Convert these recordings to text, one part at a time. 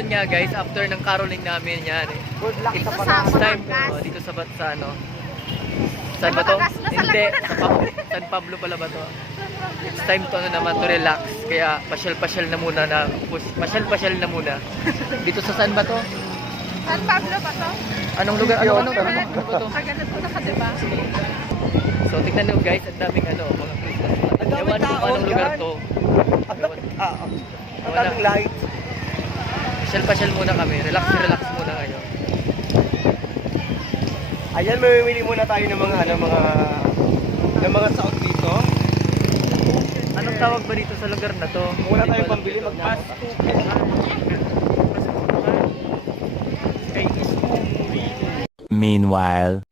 yun nga guys, after ng caroling namin yan. Good luck It's sa time dito sa ano. Saan ba to? Hindi, San Pablo pala ba to? It's time to ano naman to relax. Kaya pasyal-pasyal na muna pasyal-pasyal na muna. Dito sa saan ba to? San Pablo ba to? Anong lugar? Anong ba to? Kaganap po na ka, diba? So tignan nyo guys, ang daming mga Christmas lights. Ewan ko anong lugar to. Ang daming light. Pasyal-pasyal muna kami. Relax muna ngayon. Ayan, mamimili muna tayo ng mga saot dito. Anong tawag ba dito sa lugar na to? Kung wala tayong pambili, magnamot. Meanwhile.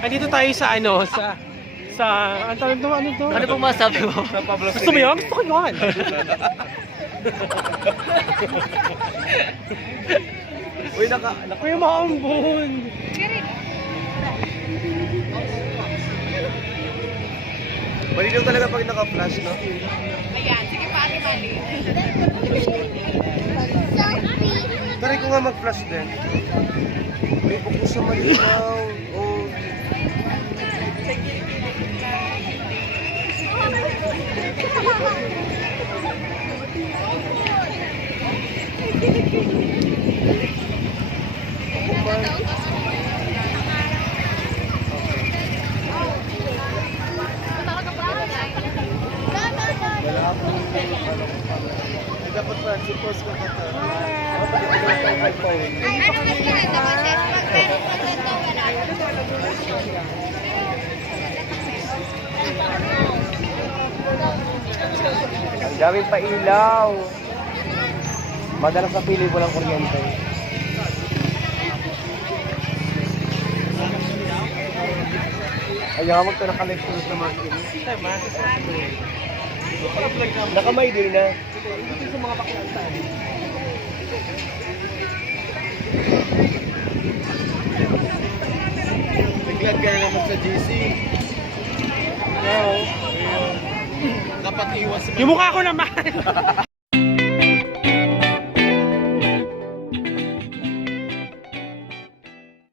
Andito tayo sa ang tawag to, ano to? Ano pong masabi mo? Gusto mo yun? Gusto ko yun! Uy, Kuya maambon! malinaw talaga pag naka-flash, no? Ayan, sige pali-mali. Try ko nga mag-flash din. May buko sa malinaw. Oh. Dapat pa, suppose ko ka. Ang daming pa ilaw. Madalas sa pili walang kuryente. Ayaw mo ito naka-live ko sa mga ini. Nakamay din na. Ito sa mga pakilantan. Naglag ka na naman sa GC. Dapat iwas. Yung mukha ko naman!